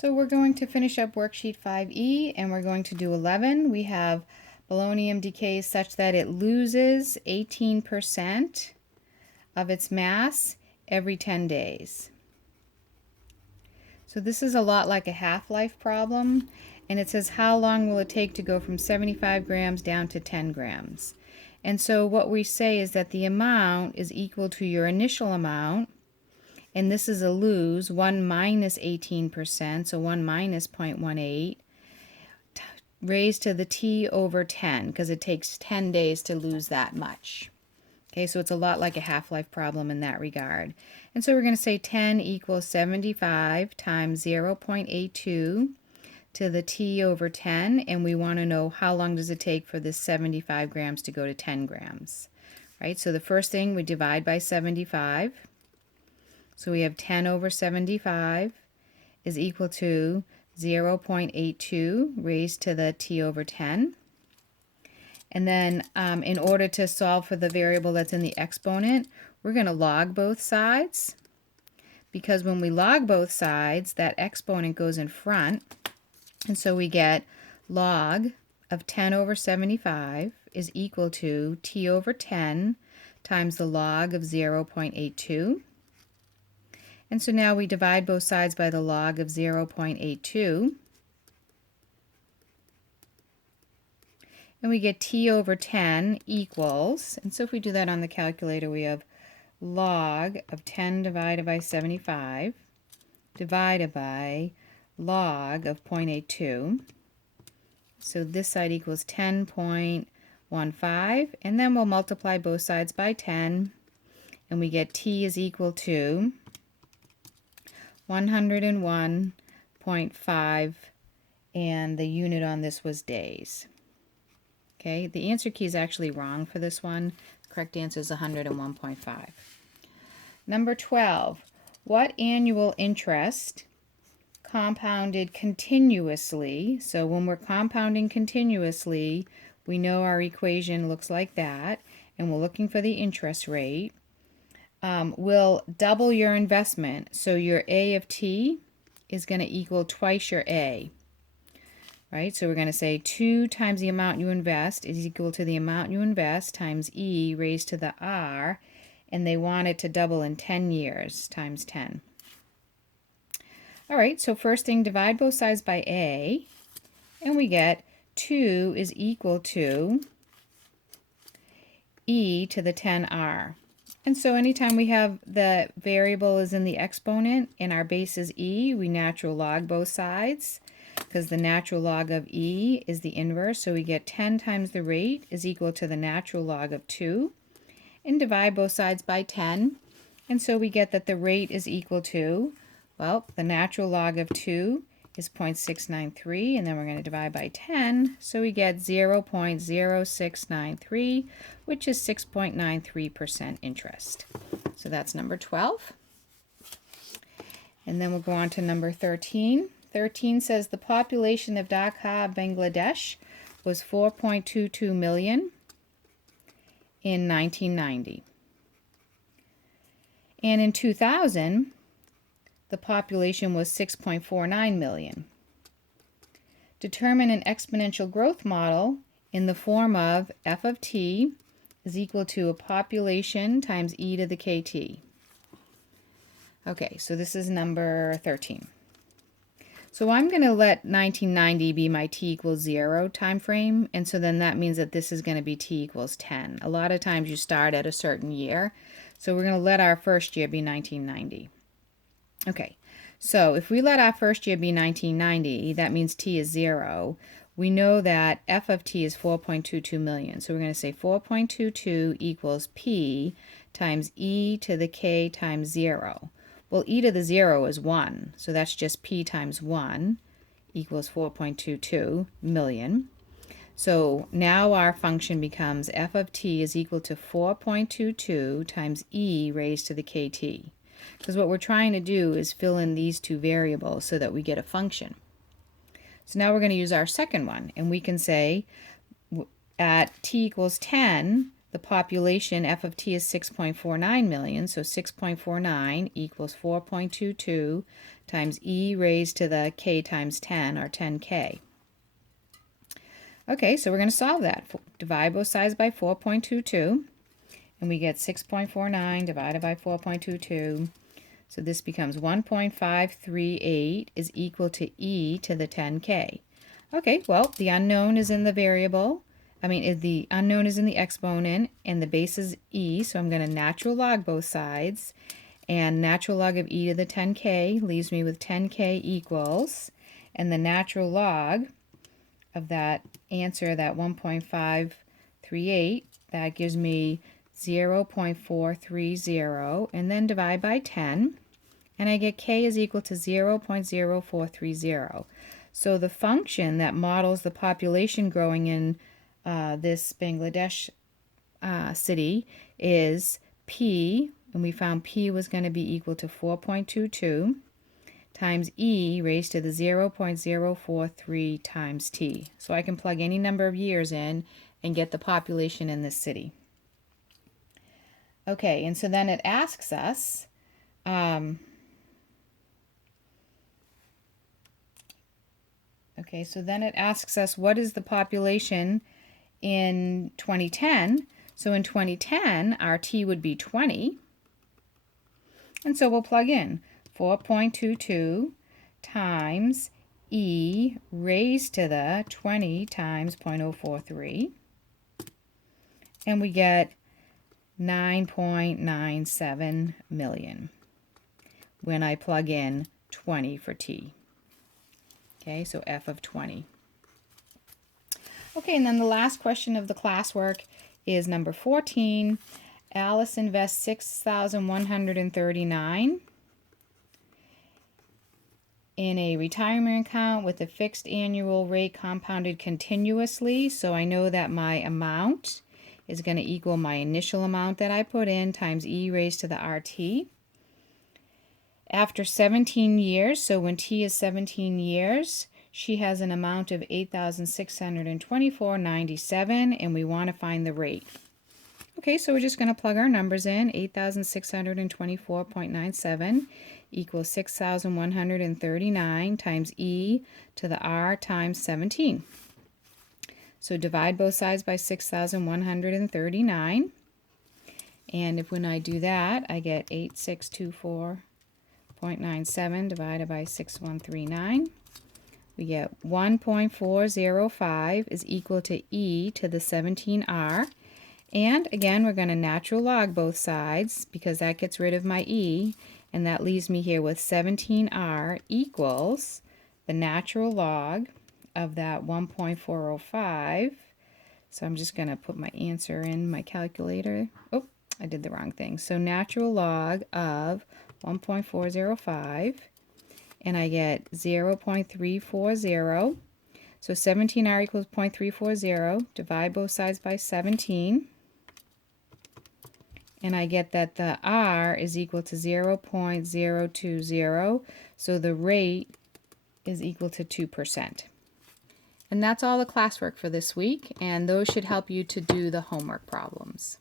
So we're going to finish up worksheet 5E and we're going to do 11. We have polonium decays such that it loses 18% of its mass every 10 days. So this is a lot like a half-life problem, and it says how long will it take to go from 75 grams down to 10 grams. And so what we say is that the amount is equal to your initial amount, and this is a lose, 1 minus 18%, so 1 minus 0.18, raised to the t over 10, because it takes 10 days to lose that much. Okay, so it's a lot like a half-life problem in that regard. And so we're going to say 10 equals 75 times 0.82 to the t over 10, and we want to know how long does it take for this 75 grams to go to 10 grams. Right, so the first thing, we divide by 75. So we have 10 over 75 is equal to 0.82 raised to the t over 10. And then in order to solve for the variable that's in the exponent, we're going to log both sides. Because when we log both sides, that exponent goes in front. And so we get log of 10 over 75 is equal to t over 10 times the log of 0.82. And so now we divide both sides by the log of 0.82. And we get t over 10 equals, and so if we do that on the calculator, we have log of 10 divided by 75 divided by log of 0.82. So this side equals 10.15, and then we'll multiply both sides by 10, and we get t is equal to 101.5, and the unit on this was days. Okay, the answer key is actually wrong for this one. The correct answer is 101.5. Number 12, what annual interest compounded continuously? So when we're compounding continuously, we know our equation looks like that, and we're looking for the interest rate. Will double your investment. So your A of t is going to equal twice your A. Right, so we're going to say 2 times the amount you invest is equal to the amount you invest times e raised to the r, and they want it to double in 10 years times 10. All right, so first thing, divide both sides by a, and we get 2 is equal to e to the 10r. And so anytime we have the variable is in the exponent and our base is e, we natural log both sides, because the natural log of e is the inverse, so we get 10 times the rate is equal to the natural log of 2, and divide both sides by 10, and so we get that the rate is equal to, well, the natural log of 2 is 0.693, and then we're going to divide by 10, so we get 0.0693, which is 6.93% interest. So that's number 12. And then we'll go on to number 13. 13 says the population of Dhaka, Bangladesh was 4.22 million in 1990. And in 2000, the population was 6.49 million. Determine an exponential growth model in the form of f of t is equal to a population times e to the kt. Okay, so this is number 13. So I'm going to let 1990 be my t equals 0 time frame, and so then that means that this is going to be t equals 10. A lot of times you start at a certain year, so we're going to let our first year be 1990. Okay, so if we let our first year be 1990, that means t is 0. We know that f of t is 4.22 million, so we're going to say 4.22 equals p times e to the k times 0. Well, e to the 0 is 1, so that's just p times 1 equals 4.22 million. So now our function becomes f of t is equal to 4.22 times e raised to the kt. Because what we're trying to do is fill in these two variables so that we get a function. So now we're going to use our second one, and we can say at t equals 10, the population, f of t is 6.49 million, so 6.49 equals 4.22 times e raised to the k times 10, or 10k. Okay, so we're going to solve that. Divide both sides by 4.22, and we get 6.49 divided by 4.22. So this becomes 1.538 is equal to e to the 10k. Okay, well, the unknown is in the variable. The unknown is in the exponent, and the base is e, so I'm going to natural log both sides. And natural log of e to the 10k leaves me with 10k equals, and the natural log of that answer, that 1.538, that gives me 0.430, and then divide by 10, and I get k is equal to 0.0430. So the function that models the population growing in this Bangladesh city is p, and we found p was going to be equal to 4.22 times e raised to the 0.043 times t. So I can plug any number of years in and get the population in this city. Okay, and so then it asks us, what is the population in 2010? So in 2010, our t would be 20. And so we'll plug in 4.22 times e raised to the 20 times 0.043. And we get 9.97 million when I plug in 20 for t. Okay, so f of 20. Okay, and then the last question of the classwork is number 14. Alice invests $6,139 in a retirement account with a fixed annual rate compounded continuously. So I know that my amount is going to equal my initial amount that I put in times e raised to the RT. After 17 years, so when t is 17 years, she has an amount of $8,624.97, and we want to find the rate. Okay, so we're just going to plug our numbers in. 8,624.97 equals 6,139 times e to the r times 17. So divide both sides by 6,139. And when I do that, I get 8,624.97 divided by 6,139. We get 1.405 is equal to e to the 17r. And again, we're going to natural log both sides because that gets rid of my e, and that leaves me here with 17r equals the natural log of that 1.405. So I'm just going to put my answer in my calculator. Oh, I did the wrong thing. So natural log of 1.405, and I get 0.340. So 17r equals 0.340. Divide both sides by 17. And I get that the r is equal to 0.020. So the rate is equal to 2%. And that's all the classwork for this week, and those should help you to do the homework problems.